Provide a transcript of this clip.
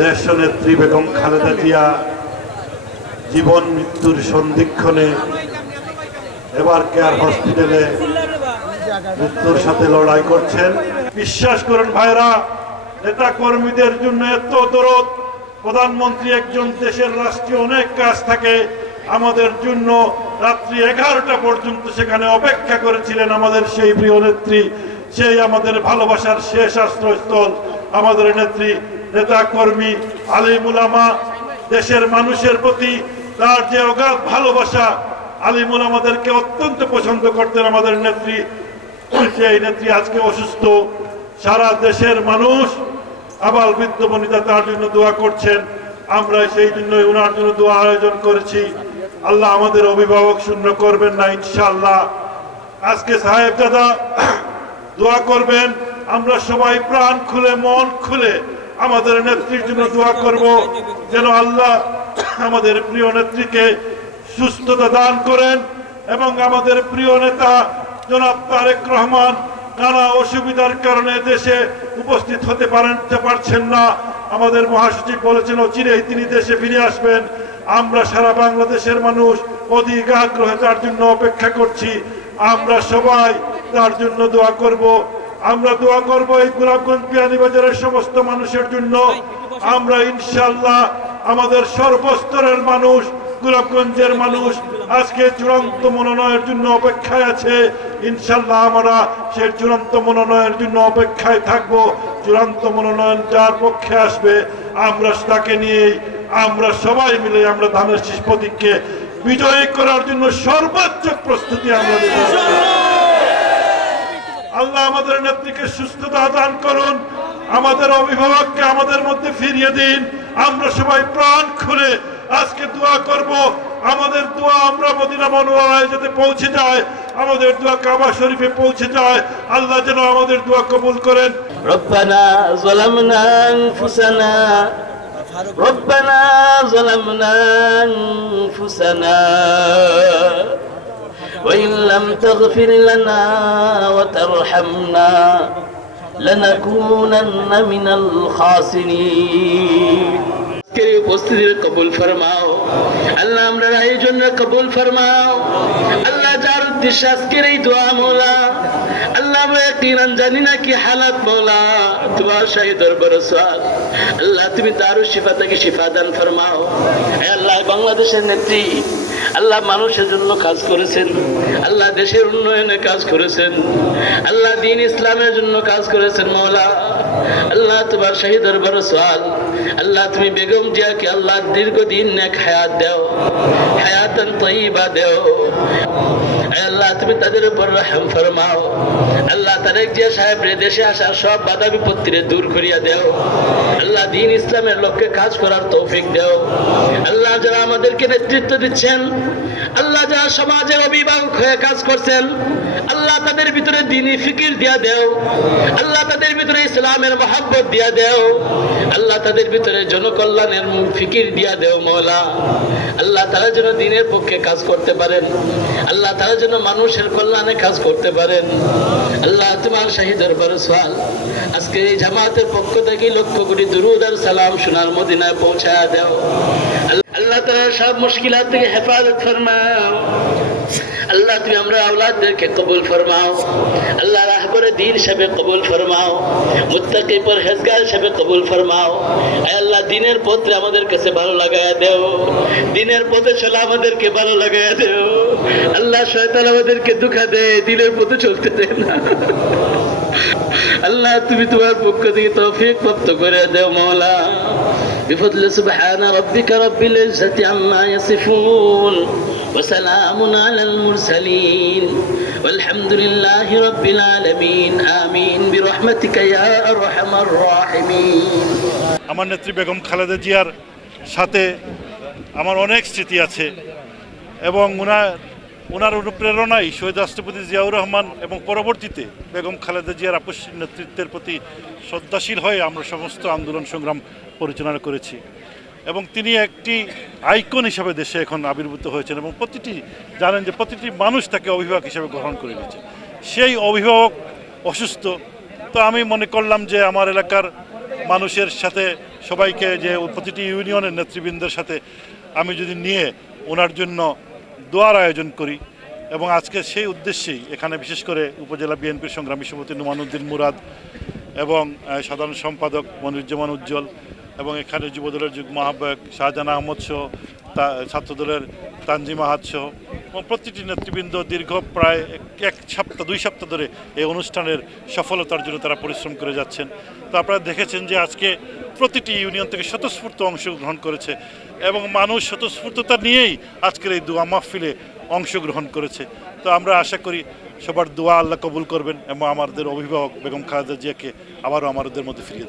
দেশনেত্রী বেগম খালেদা জিয়া জীবন মৃত্যুর সন্ধিক্ষণে এবার কেয়ার হসপিটালে মৃত্যুর সাথে লড়াই করছেন। বিশ্বাস করুন ভাইরা, নেতা কর্মীদের জন্য এত দরদ, প্রধানমন্ত্রী একজন দেশের রাষ্ট্রীয় অনেক কাজ থাকে, আমাদের জন্য রাত্রি 11টা পর্যন্ত সেখানে অপেক্ষা করেছিলেন আমাদের সেই প্রিয় নেত্রী, সেই আমাদের ভালোবাসার শেষ আশ্রয়স্থল, আমাদের নেত্রী। নেতা কর্মী, আলিম উলামা, দেশের মানুষের প্রতি তার যে অগাধ ভালোবাসা, আলিম উলামাদেরকে অত্যন্ত পছন্দ করতেন আমাদের নেত্রী। সেই নেত্রী আজকে অসুস্থ, সারা দেশের মানুষ আবাল বৃদ্ধ বনিতা তার জন্য দোয়া করছেন। আমরা সেই জন্যই ওনার জন্য দোয়া আয়োজন করেছি। আল্লাহ আমাদের অভিভাবক শূন্য করবেন না ইনশাআল্লাহ। আজকে সাহেবজাদা দোয়া করবেন, আমরা সবাই প্রাণ খুলে মন খুলে আমাদের নেত্রীর জন্য দোয়া করব, যেন আল্লাহ আমাদের প্রিয় নেত্রীকে সুস্থতা দান করেন এবং আমাদের প্রিয় নেতা জনাব তারেক রহমান নানা অসুবিধার কারণে দেশে উপস্থিত হতে পারছেন না। আমাদের মহাসচিব বলেছেন অচিরেই তিনি দেশে ফিরে আসবেন। আমরা সারা বাংলাদেশের মানুষ অধিক আগ্রহে তার জন্য অপেক্ষা করছি। আমরা সবাই তার জন্য দোয়া করব। আমরা দোয়া করব এই গোলাপগঞ্জ বিয়ানীবাজারের সমস্ত মানুষের জন্য। আমরা ইনশাআল্লাহ আমাদের সর্বস্তরের মানুষ, গোলাপগঞ্জের মানুষ আজকে চূড়ান্ত মনোনয়নের জন্য অপেক্ষায় আছে। ইনশাআল্লাহ আমরা সেই চূড়ান্ত মনোনয়নের জন্য অপেক্ষায় থাকব। চূড়ান্ত মনোনয়ন যার পক্ষে আসবে আমরা তাকে নিয়েই আমরা সবাই মিলে আমরা ধানের শীষ প্রতীককে বিজয়ী করার জন্য সর্বোচ্চ প্রস্তুতি আমরা নেব। আল্লাহ আমাদের নেত্রীকে সুস্থতা দান করুন, আমাদের অভিভাবককে আমাদের মধ্যে ফিরিয়ে দিন। আমরা সবাই প্রাণ খুলে আজকে দোয়া করব। আমাদের দোয়া আমরা মদিনা মুনাওয়ারায় যাতে পৌঁছে যায়, আমাদের দোয়া কাবা শরীফে পৌঁছে যায়। আল্লাহ যেন আমাদের দোয়া কবুল করেন। রব্বানা যালামনা আনফুসানা ربنا ظلمنا أنفسنا وإن لم تغفر لنا وترحمنا لنكونن من الخاسرين উপস্থিতির কবুল ফরমাও আল্লাহ, আমরা আয়োজন কবুল ফরমাও আল্লাহ। যার উদ্দেশ্য আজকের এই দোয়া মওলা আল্লাহ, আমরা ইয়াকিনান জানি না কি হালাত মওলা, তোমার শাহী দরবারে সওয়াল আল্লাহ, তুমি তার শিফা থেকে শিফা দান ফরমাও। হে আল্লাহ, বাংলাদেশের নেত্রী আল্লাহ মানুষের জন্য কাজ করেছেন, আল্লাহ দেশের উন্নয়নে কাজ করেছেন, আল্লাহ দ্বীন ইসলামের জন্য কাজ করেছেন মওলা। আল্লাহ তোমার শাহী দরবারে সওয়াল আল্লাহ, তুমি বেগম জিয়াকে আল্লাহ দীর্ঘদিন নেক হায়াত দাও, হায়াতান তাইয়্যিবা দাও। আল্লাহ তুমি তাদের উপর রহম ফরমাও আল্লাহ। তারেক জিয়া সাহেবরে দেশে আসার সব বাধা বিপত্তিরে দূর করিয়া দাও আল্লাহ। দ্বীন ইসলামের লক্ষ্যে কাজ করার তৌফিক দাও আল্লাহ। যারা আমাদেরকে নেতৃত্ব দিচ্ছেন আল্লাহ, যারা সমাজের অভিভাবক হয়ে কাজ করছেন আল্লাহ, তাদের ভিতরে দ্বীনি ফিকির দিয়া দেও আল্লাহ, তাদের ভিতরে ইসলামের মহব্বত দিয়া দেও আল্লাহ, তাদের ভিতরে জনকল্যাণের ফিকির দিয়া দেও মওলা। আল্লাহ তারা যেন দ্বীনের পক্ষে কাজ করতে পারেন আল্লাহ, তারা যেন মানুষের কল্যাণে কাজ করতে পারেন আল্লাহ। তোমার শাহী দরবারে সওয়াল আজকে এই জামাতের পক্ষ থেকে লক্ষ কোটি দুরূদ আর সালাম সোনার মদিনায় পৌঁছায়া দাও আল্লাহ। তারা সব মুশকিলাত থেকে হেফাজত ফরমাও আল্লাহ। তুমি আমরা আওলাদদেরকে কবুল ফরমাও আল্লাহ, রাহবরে দ্বীন হিসেবে কবুল ফরমাও, মুত্তাকি পরহেজগার হিসেবে কবুল ফরমাও। আল্লাহ দ্বীনের পথে আমাদের কাছে ভালো লাগায়া দেও, দ্বীনের পথে চলা আমাদেরকে ভালো লাগায়া দেও আল্লাহ। শয়তান আমাদেরকে ধোঁকা দেয়, দ্বীনের পথে চলতে দেয় না আল্লাহ। তুমি তোমার পক্ষ থেকে তৌফিক প্রাপ্ত করে দেও মওলা। بفضل سبحان ربك رب العزة عما يصفون وسلام على المرسلين والحمد لله رب العالمين آمين برحمتك يا أرحم الراحمين। আমার নেত্রী বেগম খালেদা জিয়ার সাথে আমার অনেক স্মৃতি আছে এবং ওনার অনুপ্রেরণায় শহীদ রাষ্ট্রপতি জিয়াউর রহমান এবং পরবর্তীতে বেগম খালেদা জিয়ার আপসী নেতৃত্বের প্রতি শ্রদ্ধাশীল হয়ে আমরা সমস্ত আন্দোলন সংগ্রাম পরিচালনা করেছি এবং তিনি একটি আইকন হিসাবে দেশে এখন আবির্ভূত হয়েছেন এবং জানেন যে প্রতিটি মানুষ তাকে অভিভাবক হিসাবে গ্রহণ করে নিয়েছে। সেই অভিভাবক অসুস্থ, তো আমি মনে করলাম যে আমার এলাকার মানুষের সাথে সবাইকে যে প্রতিটি ইউনিয়নের নেতৃবৃন্দের সাথে আমি যদি নিয়ে ওনার জন্য দোয়ার আয়োজন করি এবং আজকে সেই উদ্দেশ্যেই এখানে বিশেষ করে উপজেলা বিএনপির সংগ্রামী সভাপতি নুমানুদ্দিন মুরাদ এবং সাধারণ সম্পাদক মনিরুজ্জামান উজ্জ্বল এবং এখানে যুবদলের যুগ্ম আহ্বায়ক শাহজাহান আহমদ সহ ছাত্রদলের তানজিম আহাদ সহ এবং প্রতিটি নেতৃবৃন্দ দীর্ঘ প্রায় দুই সপ্তাহ ধরে এই অনুষ্ঠানের সফলতার জন্য তারা পরিশ্রম করে যাচ্ছেন। তো আপনারা দেখেছেন যে আজকে প্রতিটি ইউনিয়ন থেকে স্বতঃস্ফূর্ত অংশগ্রহণ করেছে এবং মানুষ স্বতঃস্ফূর্ততা নিয়েই আজকের এই দোয়া মাহফিলে অংশগ্রহণ করেছে। তো আমরা আশা করি সবার দোয়া আল্লাহ কবুল করবেন এবং আমাদের অভিভাবক বেগম খালেদা জিয়াকে আবারও আমাদের মধ্যে ফিরিয়ে